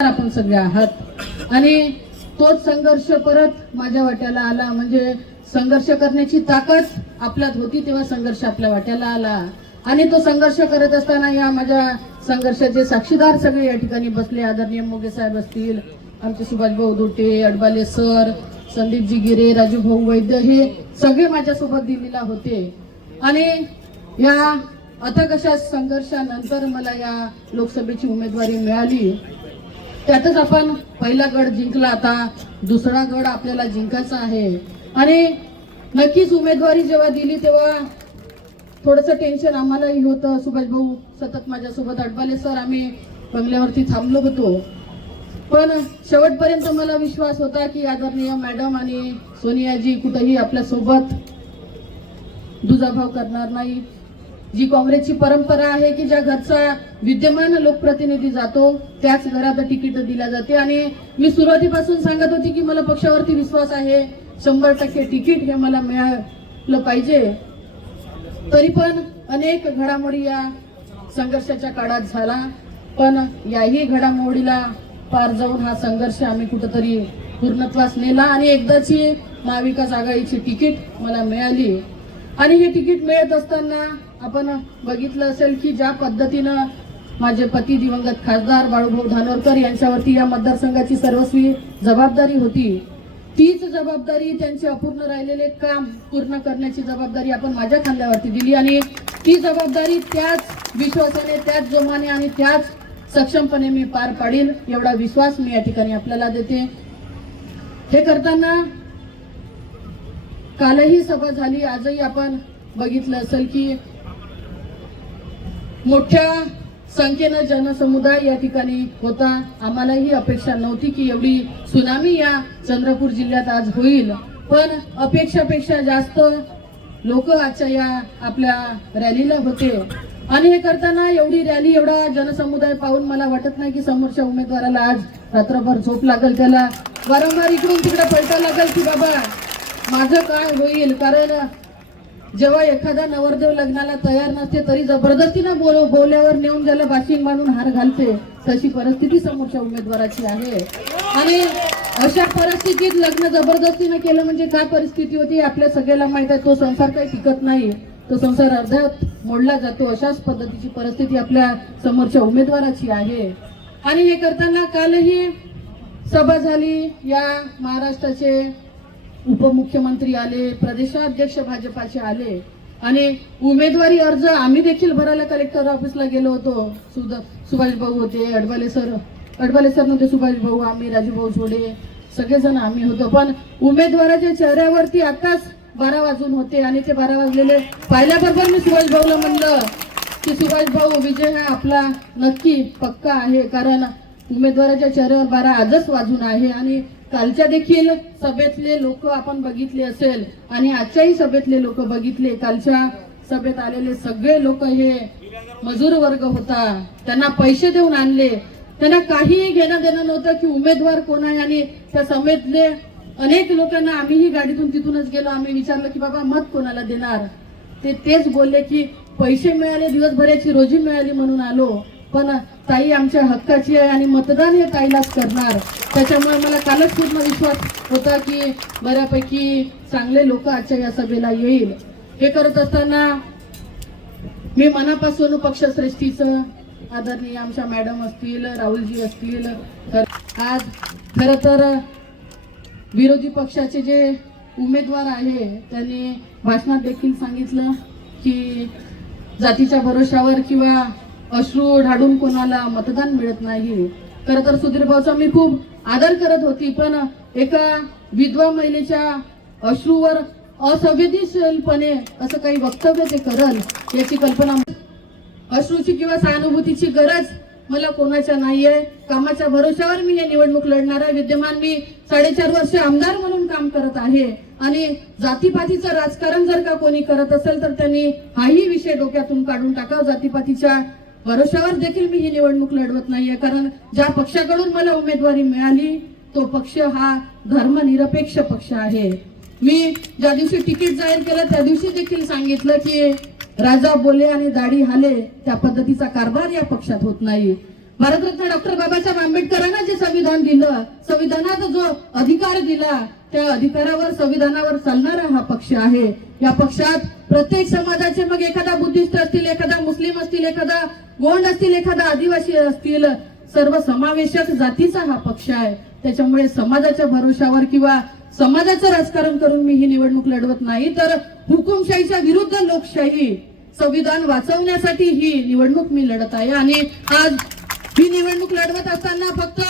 आपण सगळे आहात. आणि तोच संघर्ष परत माझ्या वाट्याला आला. म्हणजे संघर्ष करण्याची ताकद आपल्यात होती तेव्हा संघर्ष आपल्या वाट्याला आला. आणि तो संघर्ष करत असताना या माझ्या संघर्षाचे साक्षीदार सगळे या ठिकाणी बसले. आदरणीय मोगे साहेब असतील आमचे सुभाषभाऊ दोटे अडबाले सर संदीपजी गिरे राजू भाऊ वैद्य हे सगळे माझ्यासोबत दिल्लीला होते. आणि या अथक अशा संघर्षानंतर मला या लोकसभेची उमेदवारी मिळाली. त्यातच आपण पहिला गड जिंकला आता. दुसरा गड आपल्याला जिंकायचा आहे. आणि नक्कीच उमेदवारी जेव्हा दिली तेव्हा थोडंसं टेन्शन आम्हालाही होतं. सुभाष भाऊ सतत माझ्यासोबत अडबाले सर आम्ही बंगल्यावरती थांबलो होतो. पण शेवटपर्यंत मला विश्वास होता की आदरणीय मॅडम आणि सोनियाजी कुठंही आपल्यासोबत दुजाभाव करणार नाही जी काँग्रेसची परंपरा आहे की ज्या घरचा विद्यमान लोकप्रतिनिधी जातो त्याच घरात तिकीट दिल्या जाते. आणि मी सुरुवातीपासून सांगत होती की मला पक्षावरती विश्वास आहे. शंभर टक्के तिकीट हे मला मिळालं पाहिजे. तरी पण अनेक घडामोडी या संघर्षाच्या काळात झाला. पण याही घडामोडीला पार जाऊन हा संघर्ष आम्ही कुठंतरी पूर्णत्वास नेला आणि एकदाची महाविकास आघाडीची तिकीट मला मिळाली. आणि हे तिकीट मिळत असताना आपण बघितलं असेल की ज्या पद्धतीनं माझे पती दिवंगत खासदार बाळूभाऊ धानोरकर यांच्यावरती या मतदारसंघाची सर्वस्वी जबाबदारी होती. तीच जबाबदारी त्यांचे अपूर्ण राहिलेले काम पूर्ण करण्याची जबाबदारी आपण माझ्या खांद्यावरती दिली आणि ती जबाबदारी त्याच विश्वासाने त्याच जोमाने आणि त्याच सक्षमपणे मी पार पाडील एवढा विश्वास मी या ठिकाणी आपल्याला देते. हे करताना कालही सभा झाली आजही आपण बघितलं असेल की मोठ्या संख्येनं जनसमुदाय या ठिकाणी होता. आम्हालाही अपेक्षा नव्हती की एवढी सुनामी या चंद्रपूर जिल्ह्यात आज होईल. पण अपेक्षापेक्षा जास्त लोक आजच्या या आपल्या रॅलीला होते. आणि हे करताना एवढी रॅली एवढा जनसमुदाय पाहून मला वाटत नाही की समोरच्या उमेदवाराला आज रात्रभर झोप लागेल. त्याला वारंवार इकडून तिकडे पलटा लागेल की बाबा माझं काय होईल? कारण जेव्हा एखादा नवरदेव लग्नाला तयार नसते तरी जबरदस्तीनं बोल बोल्यावर नेऊन ज्याला बाशिंग बांधून हार घालते तशी परिस्थिती समोरच्या उमेदवाराची आहे. आणि अशा परिस्थितीत लग्न जबरदस्तीनं केलं म्हणजे काय परिस्थिती होती आपल्या सगळ्याला माहीत आहे तो संसार काही टिकत नाही. तो संसार अर्ध्यात मोडला जातो अशाच पद्धतीची परिस्थिती आपल्या समोरच्या उमेदवाराची आहे. आणि हे करताना कालही सभा झाली या महाराष्ट्राचे उपमुख्यमंत्री आले प्रदेशाध्यक्ष भाजपाचे आले आणि उमेदवारी अर्ज आम्ही देखील भरायला कलेक्टर ऑफिसला गेलो होतो. सुभाष भाऊ होते अडबाले सर अडबाले सर नव्हते सुभाष भाऊ आम्ही राजूभाऊ सोडे सगळेजण आम्ही होतो. पण उमेदवाराच्या चेहऱ्यावरती आताच बारा वाजून होते आणि ते बारा वाजलेले पाहिल्याबरोबर मी सुभाष भाऊला म्हणलं की सुभाष भाऊ विजय हा आपला नक्की पक्का आहे कारण उमेदवाराच्या चेहऱ्यावर बारा आजच वाजून आहे आणि कालच्या देखील सभेतले लोक आपण बघितले असेल आणि आजच्याही सभेतले लोक बघितले. कालच्या सभेत आलेले सगळे लोक हे मजूर वर्ग होता. त्यांना पैसे देऊन आणले. त्यांना काहीही घेणं देणं नव्हतं की उमेदवार कोण आहे आणि त्या सभेतले अनेक लोकांना आम्हीही गाडीतून तिथूनच गेलो. आम्ही विचारलं की बाबा मत कोणाला देणार? ते तेच बोलले की पैसे मिळाले दिवसभराची रोजी मिळाली म्हणून आलो. पण ताई आमच्या हक्काची आहे आणि मतदान हे ताईलाच करणार. त्याच्यामुळे मला कालच पूर्ण विश्वास होता की बऱ्यापैकी चांगले लोक आजच्या या सभेला येईल. हे करत असताना मी मनापासून पक्षश्रेष्ठीचं आदरणीय आमच्या मॅडम असतील राहुलजी असतील तर आज खरं तर विरोधी पक्षाचे जे उमेदवार आहे त्यांनी भाषणात देखील सांगितलं की जातीच्या भरोशावर किंवा अश्रू ढाडून कोणाला मतदान मिळत नाही. खरं तर सुधीर भाऊचा मी खूप आदर करत होती पण एका विधवा महिलेच्या अश्रूवर असंवेदनशीलपणे असं काही वक्तव्य ते करल याची कल्पना अश्रूची किंवा सहानुभूतीची गरज मला कोणाच्या नाहीये. कामाच्या भरोश्यावर मी हे निवडणूक लढणार आहे. विद्यमान मी साडेचार वर्ष आमदार म्हणून काम करत आहे. आणि जातीपातीचं राजकारण जर का कोणी करत असेल तर त्यांनी हाही विषय डोक्यातून काढून टाकावं. जातीपातीच्या भरोशावर देखील मी ही निवडणूक लढवत नाहीये. कारण ज्या पक्षाकडून मला उमेदवारी मिळाली तो पक्ष हा धर्मनिरपेक्ष पक्ष आहे. मी ज्या दिवशी तिकीट जाहीर केलं त्या दिवशी देखील सांगितलं की राजा बोले आणि दाढी हाले त्या पद्धतीचा कारभार या पक्षात होत नाही. भारतरत्न डॉक्टर बाबासाहेब आंबेडकरांना जे संविधान दिलं संविधानात जो अधिकार दिला त्या अधिकारावर संविधानावर चालणारा हा पक्ष आहे. या पक्षात प्रत्येक समाजाचे मग एखादा बुद्धिस्ट असतील एखादा मुस्लिम असतील एखादा गोंड असतील एखादा आदिवासी असतील सर्व समावेशक जातीचा हा पक्ष आहे. त्याच्यामुळे समाजाच्या भरोशावर किंवा समाजाचं राजकारण करून मी ही निवडणूक लढवत नाही तर हुकुमशाहीच्या विरुद्ध लोकशाही संविधान वाचवण्यासाठी ही निवडणूक मी लढत आहे. आणि आज ही निवडणूक लढवत असताना फक्त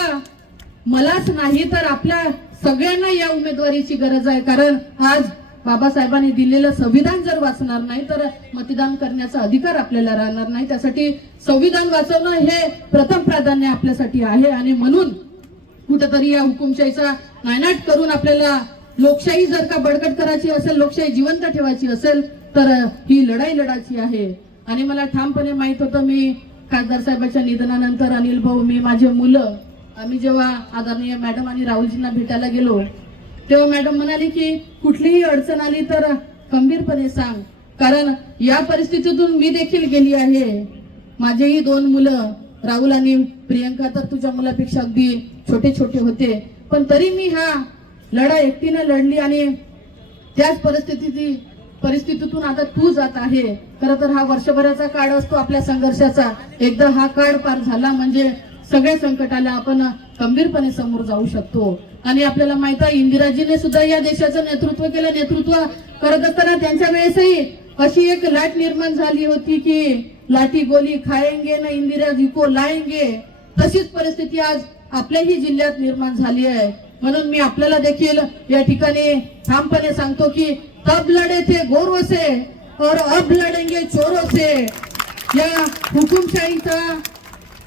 मलाच नाही तर आपल्या सगळ्यांना या उमेदवारीची गरज आहे कारण आज बाबासाहेबांनी दिलेलं संविधान जर वाचणार नाही तर मतदान करण्याचा अधिकार आपल्याला राहणार नाही. त्यासाठी संविधान वाचवणं हे प्रथम प्राधान्य आपल्यासाठी आहे. आणि म्हणून कुठंतरी या हुकुमशाहीचा नायनाट करून आपल्याला लोकशाही जर का बळकट करायची असेल लोकशाही जिवंत ठेवायची असेल तर ही लढाई लढायची आहे. आणि मला ठामपणे माहीत होतं मी खासदार साहेबांच्या निधनानंतर अनिल भाऊ मी माझे मुलं आम्ही जेव्हा आदरणीय मॅडम आणि राहुलजींना भेटायला गेलो तेव्हा मॅडम म्हणाली की कुठलीही अडचण आली तर खंबीरपणे सांग. कारण या परिस्थितीतून मी देखील गेली आहे. माझेही दोन मुलं राहुल आणि प्रियंका तर तुझ्या मुलापेक्षा अगदी छोटे छोटे होते. पण तरी मी हा लढा एकटीनं लढली आणि त्याच परिस्थिती परिस्थितीतून आता तू जात आहे. खरं तर हा वर्षभराचा काळ असतो आपल्या संघर्षाचा. एकदा हा काळ पार झाला म्हणजे सगळ्या संकटाला आपण गंभीरपणे समोर जाऊ शकतो. आणि आपल्याला माहीत आहे इंदिराजीने सुद्धा या देशाचं नेतृत्व केलं. नेतृत्व करत असताना त्यांच्या वेळेसही अशी एक लाट निर्माण झाली होती की लाठी गोली खायंगे ना इंदिरा जी को लाएंगे तशीच परिस्थिती आज आपल्याही जिल्ह्यात निर्माण झाली आहे. म्हणून मी आपल्याला देखील या ठिकाणी ठामपणे सांगतो की तब लढे थे गोरव से और अब लढेंगे चोरों से या हुकुमशाहीचा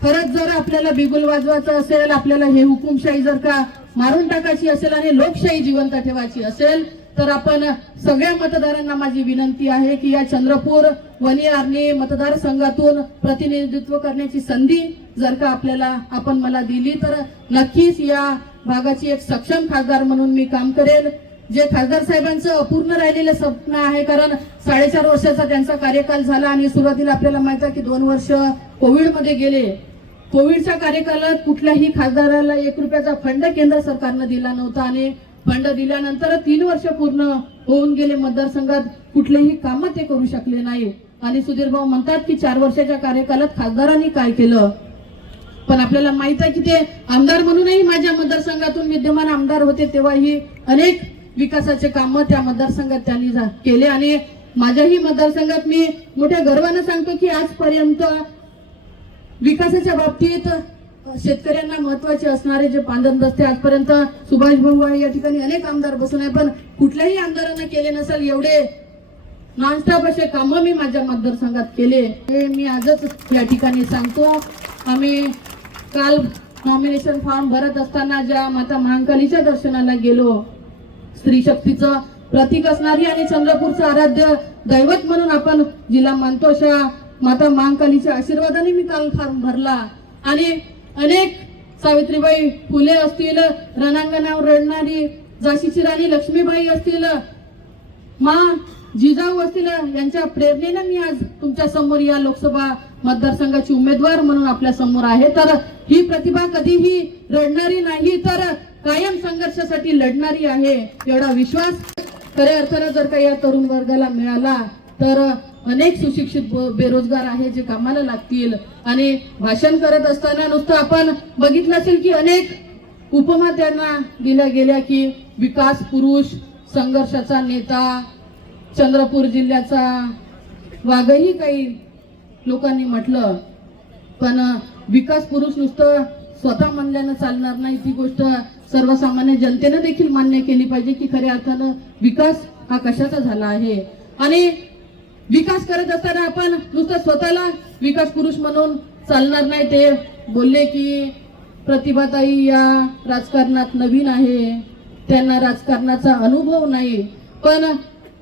खरंच जर आपल्याला बिगुल वाजवायचं असेल आपल्याला हे हुकुमशाही जर का मारून टाकायची असेल आणि लोकशाही जिवंत ठेवायची असेल तर आपण सगळ्या मतदारांना माझी विनंती आहे की या चंद्रपूर वनी आर्णी मतदारसंघातून प्रतिनिधित्व करण्याची संधी जर का आपल्याला आपण मला दिली तर नक्कीच या भागाची एक सक्षम खासदार म्हणून मी काम करेल जे खासदार साहेबांचं अपूर्ण राहिलेलं स्वप्न आहे कारण साडेचार वर्षाचा त्यांचा कार्यकाल झाला आणि सुरुवातीला आपल्याला माहीत आहे की दोन वर्ष कोविडमध्ये गेले. कोविडच्या कार्यकालात कुठल्याही खासदाराला एक रुपयाचा फंड केंद्र सरकारनं दिला नव्हता आणि फंड दिल्यानंतर तीन वर्ष पूर्ण होऊन गेले मतदारसंघात. कुठलेही काम ते करू शकले नाही. आणि सुधीर भाऊ म्हणतात की चार वर्षाच्या कार्यकालात खासदारांनी काय केलं? पण आपल्याला माहीत आहे की ते आमदार म्हणूनही माझ्या मतदारसंघातून विद्यमान आमदार होते तेव्हाही अनेक विकासाचे काम त्या मतदारसंघात त्यांनी केले. आणि माझ्याही मतदारसंघात मी मोठ्या गर्वानं सांगतो की आजपर्यंत विकासाच्या बाबतीत शेतकऱ्यांना महत्त्वाचे असणारे जे पांधन रस्ते आजपर्यंत सुभाष भाऊ आहे या ठिकाणी अनेक आमदार बसून आहे पण कुठल्याही आमदारांना केले नसेल एवढे नॉनस्टॉप असे कामं मी माझ्या मतदारसंघात केले. हे मी आजच या ठिकाणी सांगतो. आम्ही काल नॉमिनेशन फॉर्म भरत असताना ज्या माता महाकालीच्या दर्शनाला गेलो स्त्री शक्तीचं प्रतीक असणारी आणि चंद्रपूरचं आराध्य दैवत म्हणून आपण जिला मानतो अशा माता महाकालीच्या आशीर्वादाने मी काल फॉर्म भरला. आणि अनेक सावित्रीबाई फुले असतील रणांगणावर रडणारी झाशीची राणी लक्ष्मीबाई असतील मा जिजाऊ असतील यांच्या प्रेरणेनं मी आज तुमच्यासमोर या लोकसभा मतदारसंघाची उमेदवार म्हणून आपल्यासमोर आहे. तर ही प्रतिभा कधीही रडणारी नाही तर कायम संघर्षासाठी लढणारी आहे एवढा विश्वास खऱ्या अर्थानं जर का या तरुण वर्गाला मिळाला तर अनेक सुशिक्षित बेरोजगार आहे जे कामाला लागतील. आणि भाषण करत असताना नुसतं आपण बघितलं असेल की अनेक उपमा त्यांना दिल्या गेल्या की विकास पुरुष संघर्षाचा नेता चंद्रपूर जिल्ह्याचा वाघही काही लोकांनी म्हटलं. पण विकास पुरुष नुसतं स्वतः म्हणल्यानं चालणार नाही. ती गोष्ट सर्वसामान्य जनतेनं देखील मान्य केली पाहिजे की खऱ्या अर्थानं विकास हा कशाचा झाला आहे. आणि विकास करत असताना आपण नुसतं स्वतःला विकास पुरुष म्हणून चालणार नाही. ते बोलले की प्रतिभाताई या राजकारणात नवीन आहे. त्यांना राजकारणाचा अनुभव नाही. पण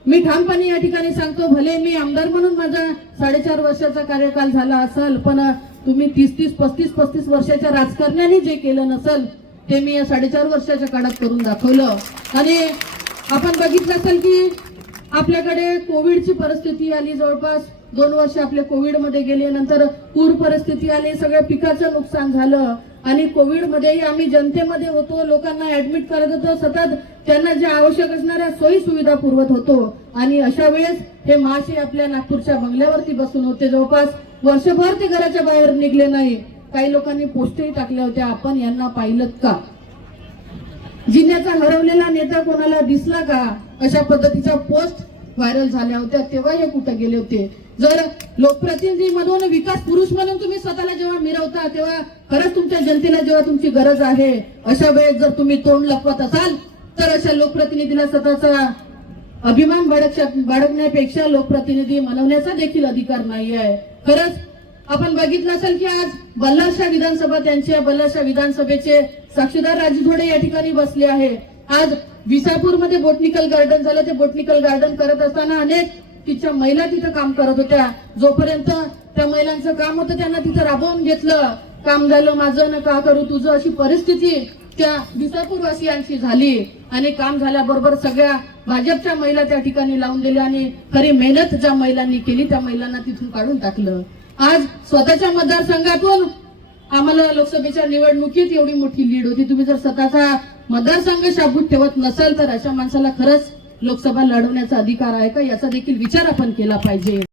मी ठामपणे या ठिकाणी सांगतो भले मी आमदार म्हणून माझा साडेचार वर्षाचा कार्यकाल झाला असेल पण तुम्ही तीस तीस पस्तीस पस्तीस वर्षाच्या राजकारण्याने जे केलं नसल ते मी या साडेचार वर्षाच्या काळात करून दाखवलं. आणि आपण बघितलं असेल की आपल्याकडे कोविडची परिस्थिती आली जवळपास दोन वर्ष आपले कोविडमध्ये गेले नंतर पूर परिस्थिती आली सगळ्या पिकाचं नुकसान झालं आणि कोविडमध्येही आम्ही जनतेमध्ये होतो लोकांना ऍडमिट करत होतो सतत त्यांना ज्या आवश्यक असणाऱ्या सोयी सुविधा पुरवत होतो. आणि अशा वेळेस हे महाशय आपल्या नागपूरच्या बंगल्यावरती बसून होते. जवळपास वर्षभर ते घराच्या बाहेर निघले नाही. काही लोकांनी पोस्टही टाकल्या होत्या. आपण यांना पाहिलं का? जिन्याचा हरवलेला नेता कोणाला दिसला का? अशा पद्धतीच्या पोस्ट व्हायरल झाल्या होत्या. तेव्हा हे कुठे गेले होते? जर लोकप्रतिनिधी मधून विकास पुरुष म्हणून तुम्ही स्वतःला जेव्हा मिरवता तेव्हा खरंच तुमच्या जनतेला जेव्हा तुमची गरज आहे अशा वेळेस जर तुम्ही तोंड लपवत असाल तर अशा लोकप्रतिनिधीला स्वतःचा अभिमान बाळगण्यापेक्षा लोकप्रतिनिधी मनवण्याचा देखील अधिकार नाही आहे खरंच आपण बघितलं असेल की आज बल्लारशा विधानसभा त्यांच्या बल्लारशा विधानसभेचे साक्षीदार राजधोडे या ठिकाणी बसले आहे. आज विसापूरमध्ये बोटनिकल गार्डन झालं. ते बोटनिकल गार्डन करत असताना अनेक तिच्या महिला तिथं काम करत होत्या. जोपर्यंत त्या महिलांचं काम होतं त्यांना तिथं राबवून घेतलं. काम झालं माझं ना का करू तुझं अशी परिस्थिती त्या विसापूरवासियांची झाली. आणि काम झाल्याबरोबर सगळ्या भाजपच्या महिला त्या ठिकाणी लावून दिल्या आणि खरी मेहनत ज्या महिलांनी केली त्या महिलांना तिथून काढून टाकलं. आज स्वतःच्या मतदारसंघातून आम्हाला लोकसभेच्या निवडणुकीत एवढी मोठी लीड होती. तुम्ही जर स्वतःचा मतदारसंघ शाबूत ठेवत नसाल तर अशा माणसाला खरंच लोकसभा लढवण्याचा अधिकार आहे का? याचा देखील विचार आपण केला पाहिजे.